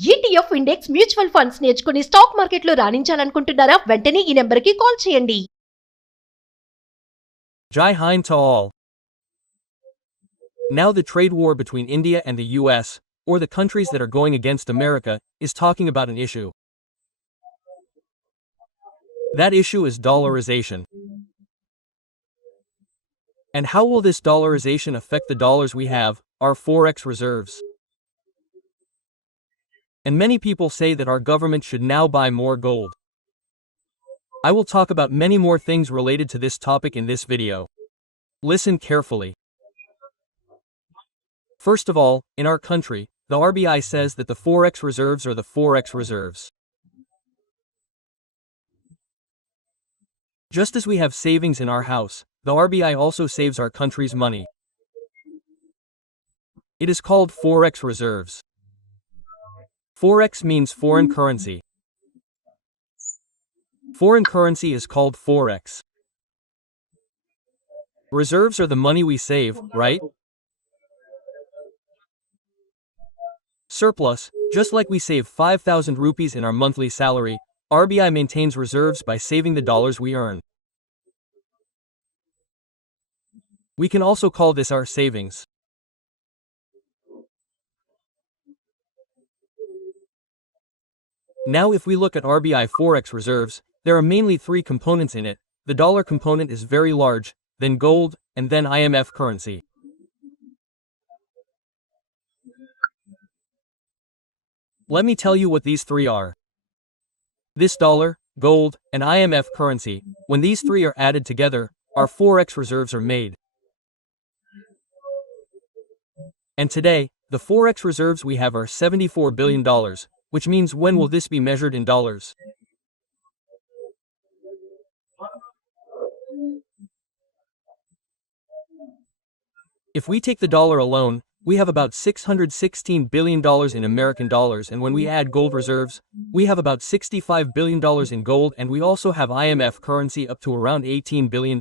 ETF index mutual funds నేర్చుకుని stock మార్కెట్లో రాణించాలనుకుంటున్నారా? వెంటనే ఈ నెంబర్కి కాల్ చేయండి. Jai Hind to all. Now the trade war between India and the US, or the countries that are going against America, is talking about an issue. That issue is dollarization. And how will this dollarization affect the dollars we have, our Forex reserves? And many people say that our government should now buy more gold. I will talk about many more things related to this topic in this video. Listen carefully. First of all, in our country, the RBI says that the Forex reserves are the Forex reserves. Just as we have savings in our house, the RBI also saves our country's money. It is called Forex reserves. Forex means foreign currency. Foreign currency is called Forex. Reserves are the money we save, right? Surplus, just like we save 5,000 rupees in our monthly salary, RBI maintains reserves by saving the dollars we earn. We can also call this our savings. Now if we look at RBI Forex reserves, there are mainly three components in it. The dollar component is very large, then gold, and then IMF currency. Let me tell you what these three are. This dollar, gold, and IMF currency, when these three are added together, our Forex reserves are made. And today, the Forex reserves we have are $74 billion, which means when will this be measured in dollars? If we take the dollar alone, we have about $616 billion in American dollars, and when we add gold reserves, we have about $65 billion in gold, and we also have IMF currency up to around $18 billion.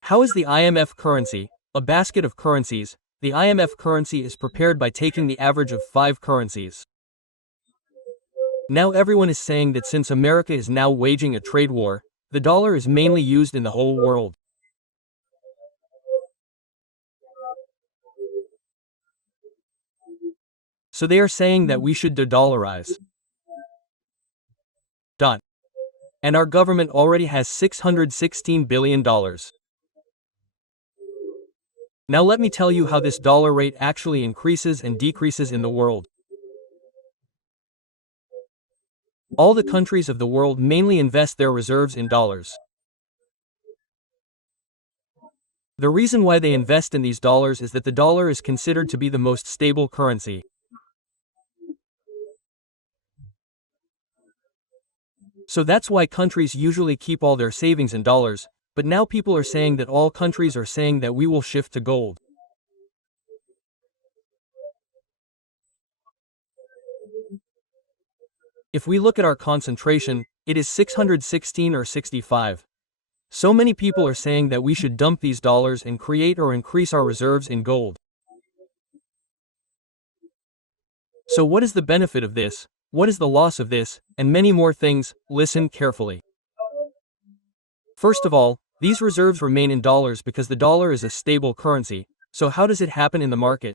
How is the IMF currency, a basket of currencies? The IMF currency is prepared by taking the average of 5 currencies. Now everyone is saying that since America is now waging a trade war, the dollar is mainly used in the whole world. So they are saying that we should de-dollarize. And our government already has $616 billion. Now let me tell you how this dollar rate actually increases and decreases in the world. All the countries of the world mainly invest their reserves in dollars. The reason why they invest in these dollars is that the dollar is considered to be the most stable currency. So that's why countries usually keep all their savings in dollars, but now people are saying that all countries are saying that we will shift to gold. If we look at our concentration, it is 616 or 65. So many people are saying that we should dump these dollars and create or increase our reserves in gold. So what is the benefit of this? What is the loss of this? And many more things. Listen carefully. First of all, these reserves remain in dollars because the dollar is a stable currency. So how does it happen in the market?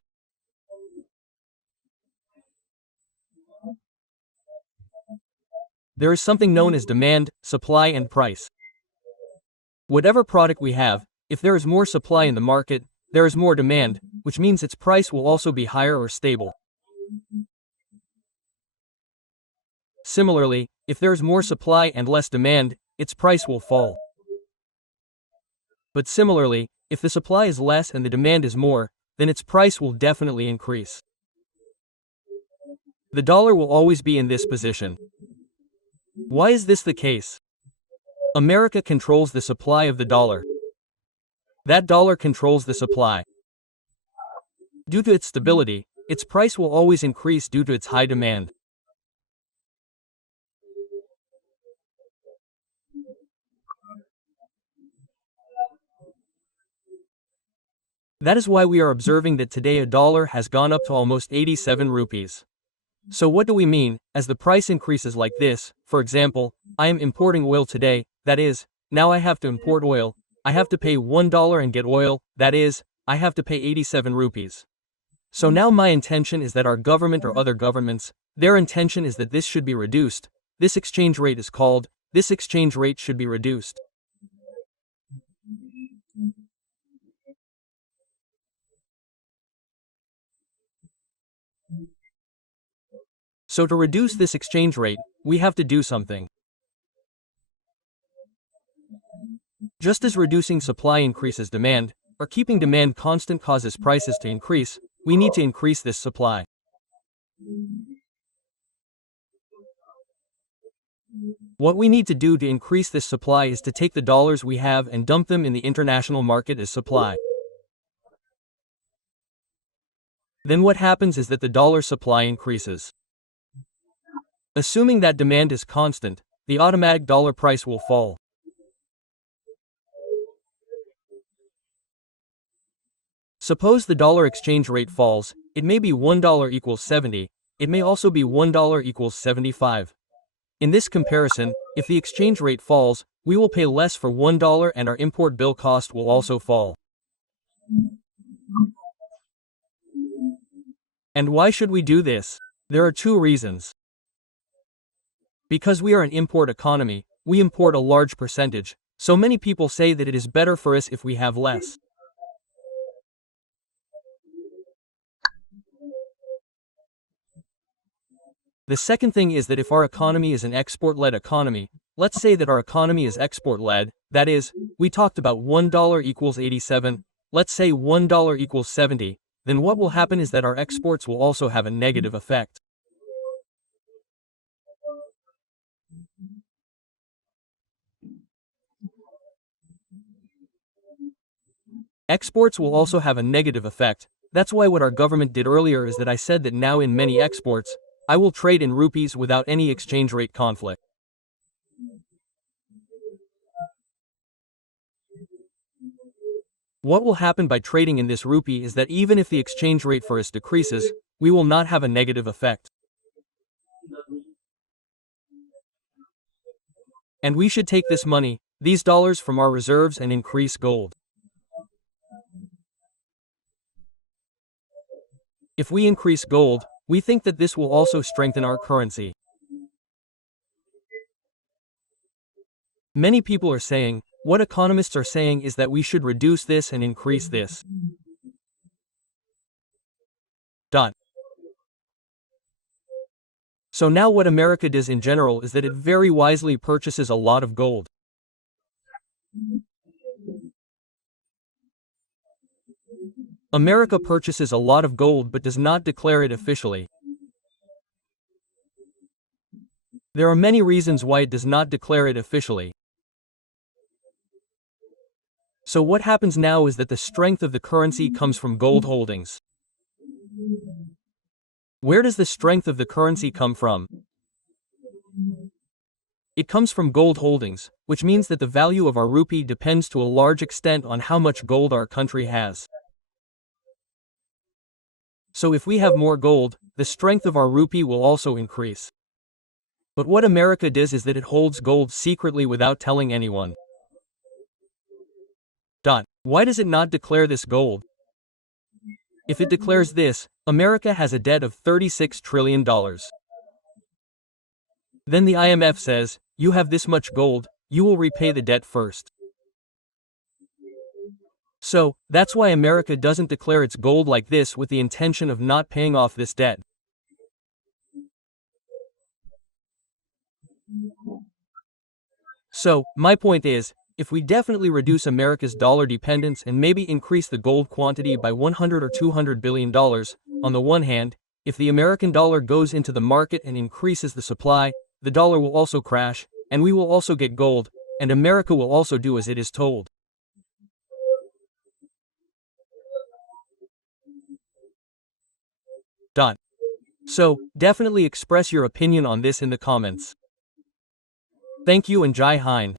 There is something known as demand, supply, and price. Whatever product we have, if there is more supply in the market, there is more demand, which means its price will also be higher or stable. Similarly, if there is more supply and less demand, its price will fall. But similarly, if the supply is less and the demand is more, then its price will definitely increase. The dollar will always be in this position. Why is this the case? America controls the supply of the dollar. That dollar controls the supply. Due to its stability, its price will always increase due to its high demand. That is why we are observing that today a dollar has gone up to almost 87 rupees. So what do we mean? As the price increases like this, for example, I am importing oil today, that is, now I have to import oil, I have to pay $1 and get oil, that is, I have to pay 87 rupees. So now my intention is that our government or other governments, their intention is that this should be reduced. This exchange rate is called, this exchange rate should be reduced. So to reduce this exchange rate, we have to do something. Just as reducing supply increases demand, or keeping demand constant causes prices to increase, we need to increase this supply. What we need to do to increase this supply is to take the dollars we have and dump them in the international market as supply. Then what happens is that the dollar supply increases. Assuming that demand is constant, the automatic dollar price will fall. Suppose the dollar exchange rate falls, it may be $1 equals 70, it may also be $1 equals 75. In this comparison, if the exchange rate falls, we will pay less for $1 and our import bill cost will also fall. And why should we do this? There are two reasons. Because we are an import economy, we import a large percentage, so many people say that it is better for us if we have less. The second thing is that if our economy is an export-led economy, let's say that our economy is export-led, that is, we talked about $1 equals 87, let's say $1 equals 70, then what will happen is that our exports will also have a negative effect. Exports will also have a negative effect. That's why what our government did earlier is that I said that now in many exports, I will trade in rupees without any exchange rate conflict. What will happen by trading in this rupee is that even if the exchange rate for us decreases, we will not have a negative effect. And we should take this money, these dollars from our reserves and increase gold. If we increase gold, we think that this will also strengthen our currency. Many people are saying, what economists are saying is that we should reduce this and increase this. So now what America does in general is that it very wisely purchases a lot of gold. America purchases a lot of gold but does not declare it officially. There are many reasons why it does not declare it officially. So what happens now is that the strength of the currency comes from gold holdings. Where does the strength of the currency come from? It comes from gold holdings, which means that the value of our rupee depends to a large extent on how much gold our country has. So if we have more gold, the strength of our rupee will also increase. But what America does is that it holds gold secretly without telling anyone. Why does it not declare this gold? If it declares this, America has a debt of $36 trillion. Then the IMF says, you have this much gold, you will repay the debt first. So, that's why America doesn't declare its gold like this with the intention of not paying off this debt. So, my point is, if we definitely reduce America's dollar dependence and maybe increase the gold quantity by $100 or $200 billion, on the one hand, if the American dollar goes into the market and increases the supply, the dollar will also crash, and we will also get gold, and America will also do as it is told. So, definitely express your opinion on this in the comments. Thank you and Jai Hind.